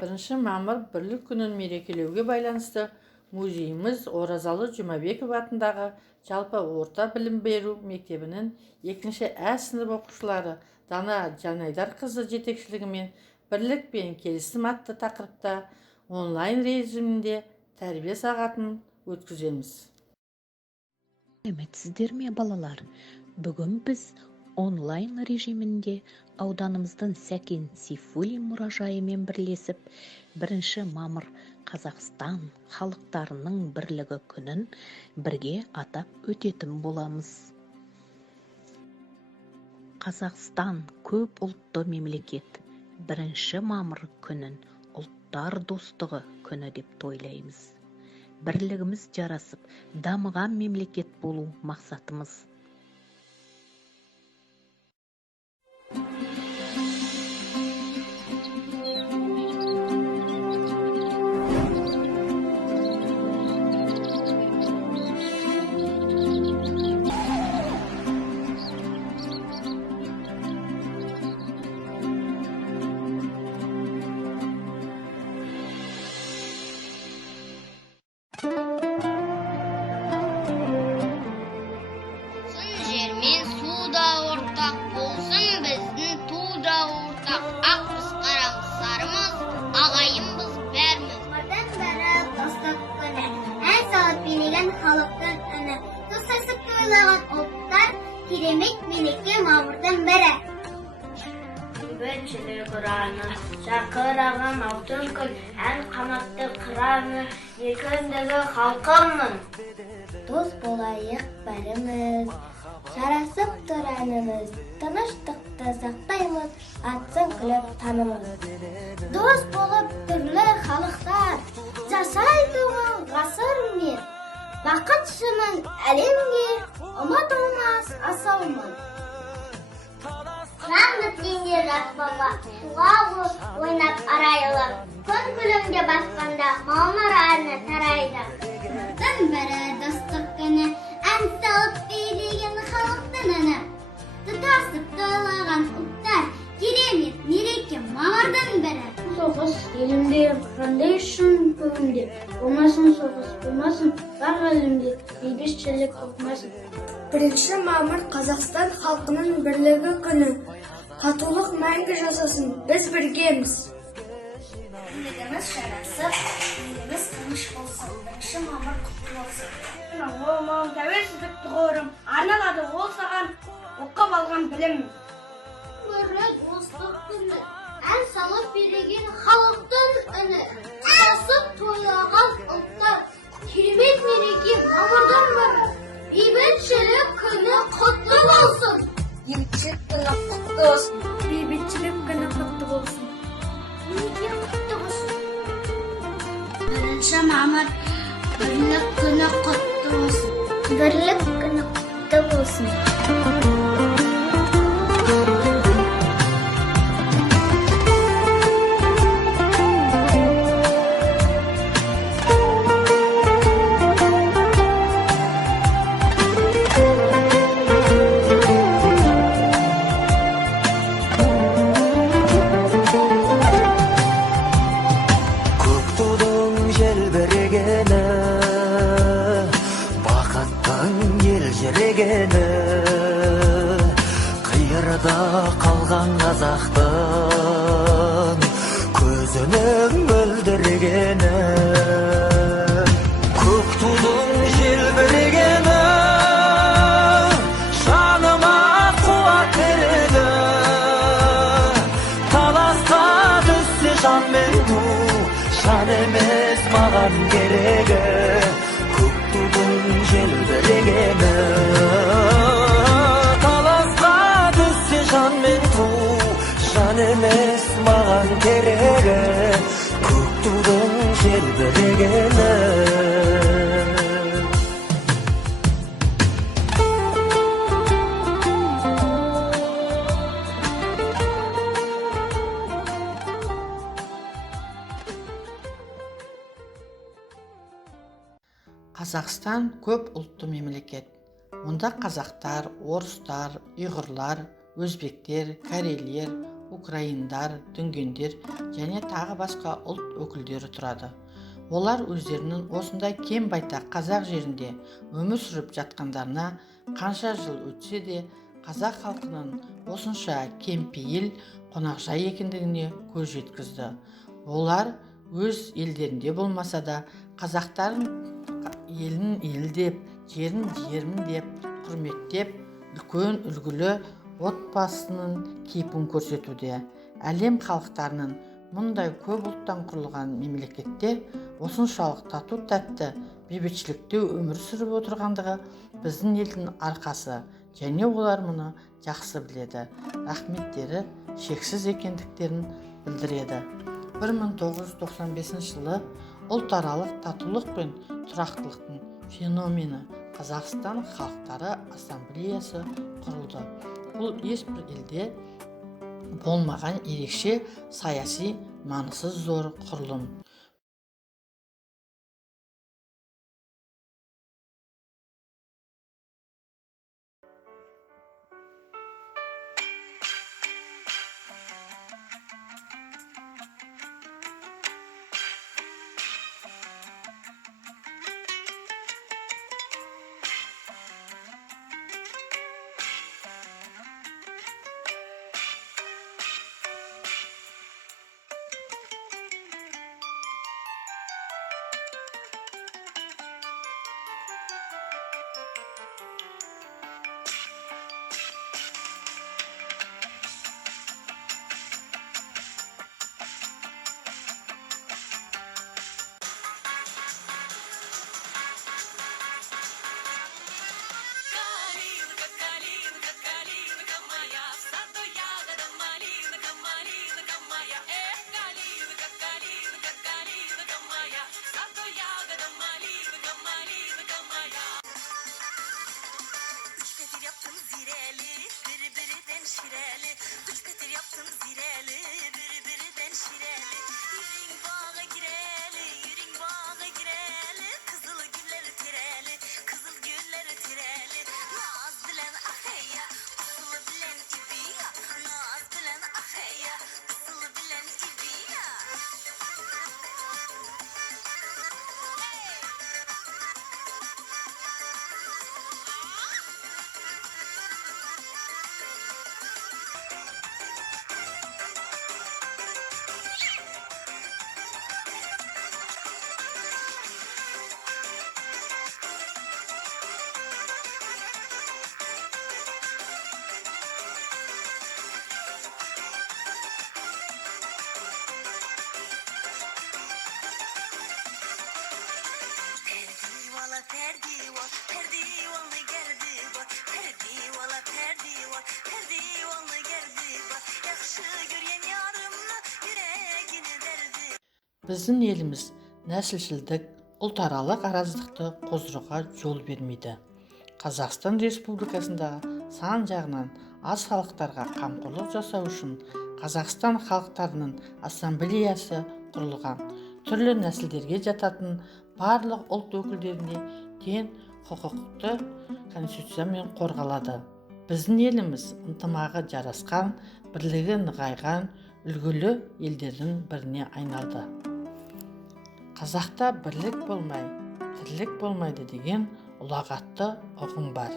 1 мамыр Бірлік күнін мерекелеуге байланысты музейіміз Оразалы Жұмабеков атындағы жалпы орта білім беру мектебінің 2-ші Ә сынып оқушылары Дана Жанайдарқызы жетекшілігімен бірлік пен келісім атты тақырыпта онлайн режимінде тәрбие сағатын өткіземіз. Сәлеметсіздер ме, балалар? Бүгін біз онлайн режимінде ауданымыздың Сәкен Сейфуллин мұражайымен бірлесіп 1 мамыр Қазақстан халықтарының бірлігі күнін бірге атап өтетін боламыз. Қазақстан көп ұлтты мемлекет. 1 мамыр күнін ұлттар достығы күні деп тойлаймыз. Бірлігіміз жарасып, дамыған мемлекет болу мақсатымыз. Халықтың үні тұсасып тойлаған ұлттар керемет мереке мамырдан бері. Бейбітшілік ұраны, шақыраған алтын күн, ән қанатты қыраны, еркіндігі халқымның. Дос болайық бәріміз, жарасып тұранымыз, тыныштықты сақтаймыз, атсын күліп танымыз. Дос болып түрлі халықтар, жасайтуған ғасыр мен. Бақыт шының әлемге ұмытылмас асаумын. Жан біткенде жас бала, суға ойнап арайлы. Күн күлімде басқанда мамыр айына тарайды. Күннің бірі достық күні, ән салып билеген халықтың үні. Тұтасып тойлаған ұлттар, керемет мереке мамырдың бірі. Соғыс елімде қандай үшін бүгінде, болмасын соғыс, болмасын бар әлемде, бейбітшілік болмасын. 1 мамыр Қазақстан халқының бірлігі күні. Татулық мәңгі жасасын, біз біргеміз. Бірлігіміз жарасып, еліміз тыныш болсын. 1 мамыр құтты болсын. Ол тәуелсіздік тұғырым, арналады ол саған оқып алған білім. Бірі достық күні, ән салып береген халықтың үні. Тұтасып тойлаған ұлттар, керемет мереке мамырдан бері. Бейбітшілік күні құтты болсын. Бейбітшілік күні құтты болсын. Бейбітшілік күні құтты болсын. Мереке құтты болсын. 1 мамыр бірлік күні құтты болсын. Бірлік күні құтты болсын. Қиырда қалған қазақтың көзінің мөлдіргені, көк тудың желбірегені, жаныма қуат береді. Таласқа түссе жан мен ту, жан емес маған керегі, көк тудың желбірегені. Жан емес маған керегі, көк тудың желбірегені. Қазақстан көп ұлтты мемлекет. Онда қазақтар, орыстар, ұйғырлар, өзбектер, корейлер, украиндар, дүнгендер және тағы басқа ұлт өкілдері тұрады. Олар өздерінің осындай кең байтақ қазақ жерінде өмір сүріп жатқандарына қанша жыл өтсе де қазақ халқының осынша кеңпейіл қонақжай екендігіне көз жеткізді. Олар өз елдерінде болмаса да қазақтарын елін ел деп, жерін жермін деп, құрметтеп, үлкен үлгілі отбасының кейпін көрсетуде. Әлем халықтарының мұндай көп ұлттан құрылған мемлекетте осыншалық тату тәтті бейбітшілікте өмір сүріп отырғандығы біздің елдің арқасы, және олар мұны жақсы біледі. Рахметтері шексіз екендіктерін білдіреді. 1995 жылы ұлтаралық татулық пен тұрақтылықтың феномені Қазақстан халықтары ассамблеясы құрылды. Бұл ешбір елде болмаған ерекше саяси маңызы зор құрылым. Біздің еліміз нәсілшілдік, ұлтаралық араздықты қоздыруға жол бермейді. Қазақстан Республикасындағы сан жағынан аз халықтарға қамқорлық жасау үшін Қазақстан халықтарының ассамблеясы құрылған. Түрлі нәсілдерге жататын барлық ұлт өкілдеріне тең құқықты конституциямен қорғалады. Біздің еліміз ынтымағы жарасқан, бірлігі нығайған, үлгілі елдердің біріне айналды. Қазақта бірлік болмай, тірлік болмайды деген ұлағатты ұғым бар.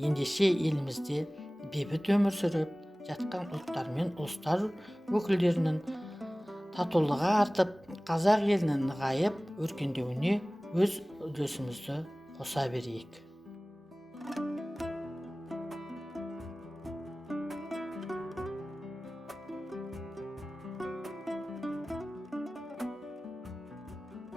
Ендеше елімізде бейбіт өмір сүріп жатқан ұлттар мен ұлыстар өкілдерінің татулығы артып, қазақ елінің нығайып, өркендеуіне өз үлесімізді қоса берейік.